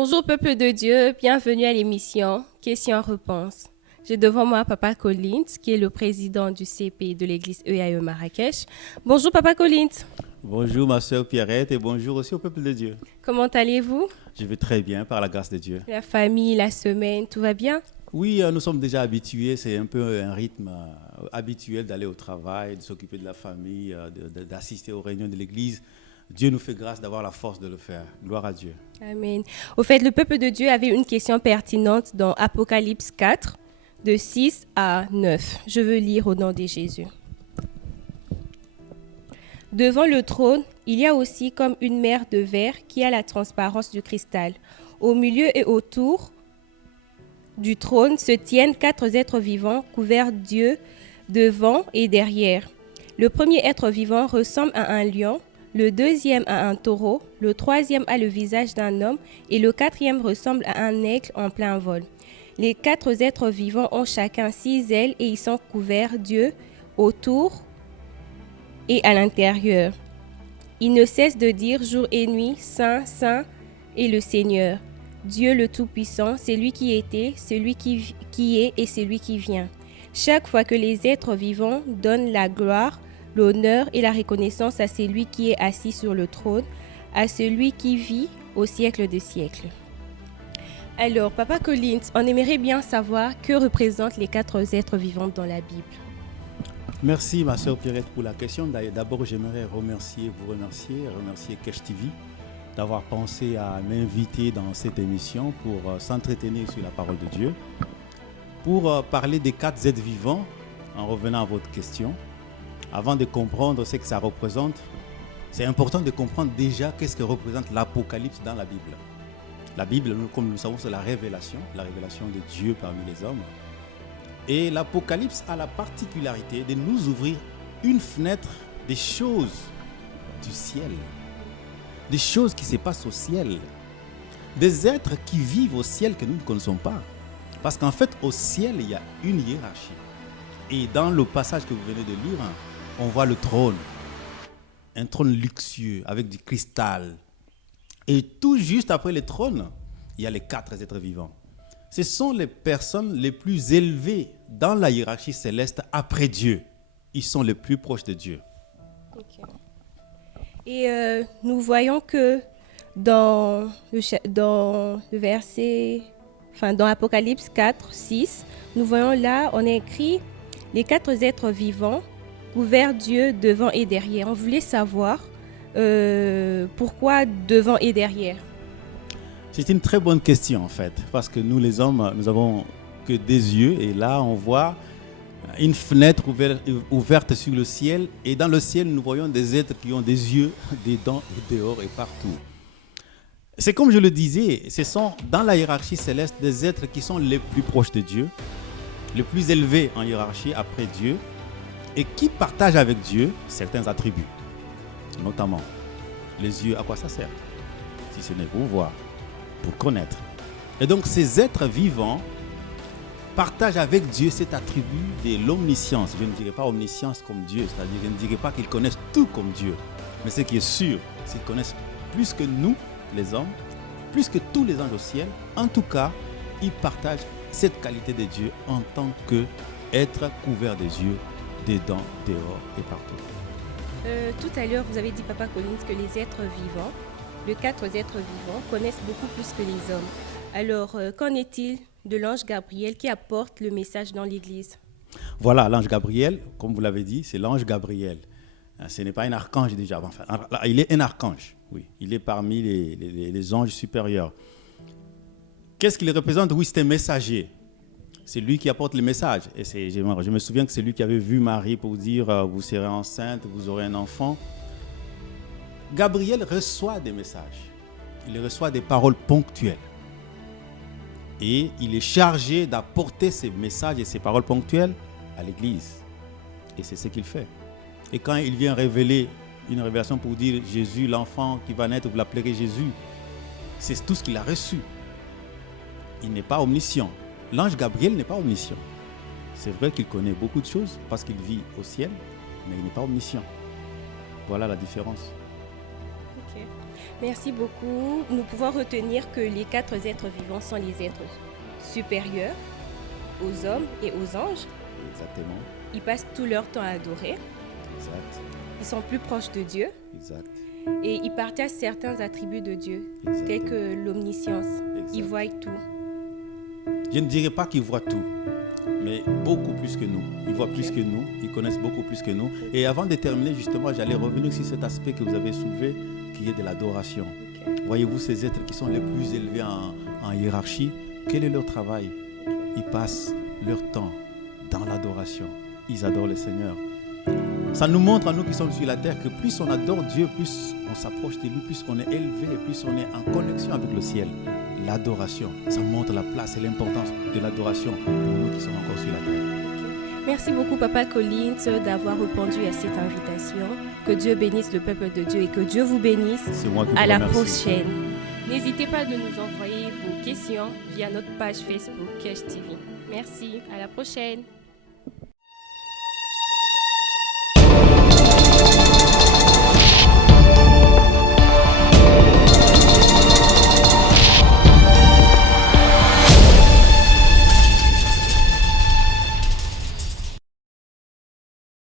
Bonjour peuple de Dieu, bienvenue à l'émission Questions-Réponses. J'ai devant moi Papa Collins, qui est le président du CP de l'église EAE Marrakech. Bonjour Papa Collins. Bonjour ma sœur Pierrette et bonjour aussi au peuple de Dieu. Comment allez-vous? Je vais très bien par la grâce de Dieu. La famille, la semaine, tout va bien? Oui, nous sommes déjà habitués, c'est un peu un rythme habituel d'aller au travail, de s'occuper de la famille, d'assister aux réunions de l'église. Dieu nous fait grâce d'avoir la force de le faire. Gloire à Dieu. Amen. Au fait, le peuple de Dieu avait une question pertinente dans Apocalypse 4, de 6 à 9. Je veux lire au nom de Jésus. Devant le trône, il y a aussi comme une mer de verre qui a la transparence du cristal. Au milieu et autour du trône se tiennent 4 êtres vivants couverts d'yeux devant et derrière. Le premier être vivant ressemble à un lion, le deuxième à un taureau, le troisième a le visage d'un homme et le quatrième ressemble à un aigle en plein vol. Les 4 êtres vivants ont chacun 6 ailes et ils sont couverts d'yeux autour et à l'intérieur. Ils ne cessent de dire jour et nuit, Saint, Saint est le Seigneur, Dieu le Tout-Puissant, c'est lui qui était, celui qui est et celui qui vient. Chaque fois que les êtres vivants donnent la gloire, l'honneur et la reconnaissance à celui qui est assis sur le trône, à celui qui vit au siècle des siècles. Alors, Papa Collins, on aimerait bien savoir que représentent les 4 êtres vivants dans la Bible. Merci ma sœur Pierrette pour la question. D'abord, j'aimerais remercier Kesh TV d'avoir pensé à m'inviter dans cette émission pour s'entretenir sur la parole de Dieu. Pour parler des 4 êtres vivants, en revenant à votre question, avant de comprendre ce que ça représente, c'est important de comprendre déjà qu'est-ce que représente l'Apocalypse dans la Bible. La Bible, comme nous le savons, c'est la révélation de Dieu parmi les hommes. Et l'Apocalypse a la particularité de nous ouvrir une fenêtre des choses du ciel, des choses qui se passent au ciel, des êtres qui vivent au ciel que nous ne connaissons pas. Parce qu'en fait, au ciel, il y a une hiérarchie. Et dans le passage que vous venez de lire, on voit le trône, un trône luxueux avec du cristal. Et tout juste après le trône, il y a les 4 êtres vivants. Ce sont les personnes les plus élevées dans la hiérarchie céleste après Dieu. Ils sont les plus proches de Dieu. Okay. Et nous voyons que dans le verset, dans Apocalypse 4, 6, nous voyons là, on a écrit les 4 êtres vivants couverts d'yeux devant et derrière. On voulait savoir pourquoi devant et derrière. C'est une très bonne question en fait, parce que nous les hommes, nous avons que des yeux et là on voit une fenêtre ouverte sur le ciel et dans le ciel nous voyons des êtres qui ont des yeux dedans et dehors et partout. C'est comme je le disais, ce sont dans la hiérarchie céleste des êtres qui sont les plus proches de Dieu, les plus élevés en hiérarchie après Dieu et qui partagent avec Dieu certains attributs, notamment les yeux. À quoi ça sert? Si ce n'est pour voir, pour connaître. Et donc ces êtres vivants partagent avec Dieu cet attribut de l'omniscience. Je ne dirais pas omniscience comme Dieu, c'est-à-dire je ne dirais pas qu'ils connaissent tout comme Dieu. Mais ce qui est sûr, c'est qu'ils connaissent plus que nous, les hommes, plus que tous les anges au ciel. En tout cas, ils partagent cette qualité de Dieu en tant qu'être couvert des yeux, dedans, dehors et partout. Tout à l'heure, vous avez dit, Papa Collins, que les êtres vivants, les 4 êtres vivants, connaissent beaucoup plus que les hommes. Alors, qu'en est-il de l'ange Gabriel qui apporte le message dans l'Église? Voilà, l'ange Gabriel, comme vous l'avez dit, c'est l'ange Gabriel. Ce n'est pas un archange déjà. Enfin, il est un archange, oui. Il est parmi les anges supérieurs. Qu'est-ce qu'il représente? Oui, c'est un messager. C'est lui qui apporte le message. Et je me souviens que c'est lui qui avait vu Marie pour dire vous serez enceinte, vous aurez un enfant. Gabriel reçoit des messages. Il reçoit des paroles ponctuelles. Et il est chargé d'apporter ces messages et ces paroles ponctuelles à l'Église. Et c'est ce qu'il fait. Et quand il vient révéler une révélation pour dire Jésus, l'enfant qui va naître, vous l'appellerez Jésus, c'est tout ce qu'il a reçu. Il n'est pas omniscient. L'ange Gabriel n'est pas omniscient. C'est vrai qu'il connaît beaucoup de choses parce qu'il vit au ciel, mais il n'est pas omniscient. Voilà la différence. Ok. Merci beaucoup. Nous pouvons retenir que les 4 êtres vivants sont les êtres supérieurs aux hommes et aux anges. Exactement. Ils passent tout leur temps à adorer. Exact. Ils sont plus proches de Dieu. Exact. Et ils partagent certains attributs de Dieu, tels que l'omniscience. Ils voient tout. Je ne dirais pas qu'ils voient tout, mais beaucoup plus que nous. Ils voient plus que nous, ils connaissent beaucoup plus que nous. Et avant de terminer, justement, j'allais revenir sur cet aspect que vous avez soulevé, qui est de l'adoration. Voyez-vous, ces êtres qui sont les plus élevés en hiérarchie, quel est leur travail? Ils passent leur temps dans l'adoration. Ils adorent le Seigneur. Ça nous montre à nous qui sommes sur la terre que plus on adore Dieu, plus on s'approche de lui, plus on est élevé, plus on est en connexion avec le ciel. L'adoration, ça montre la place et l'importance de l'adoration pour nous qui sommes encore sur la terre. Merci beaucoup, Papa Collins, d'avoir répondu à cette invitation. Que Dieu bénisse le peuple de Dieu et que Dieu vous bénisse. C'est moi qui vous à la remercie. prochaine. N'hésitez pas de nous envoyer vos questions via notre page Facebook Cash TV. Merci, à la prochaine.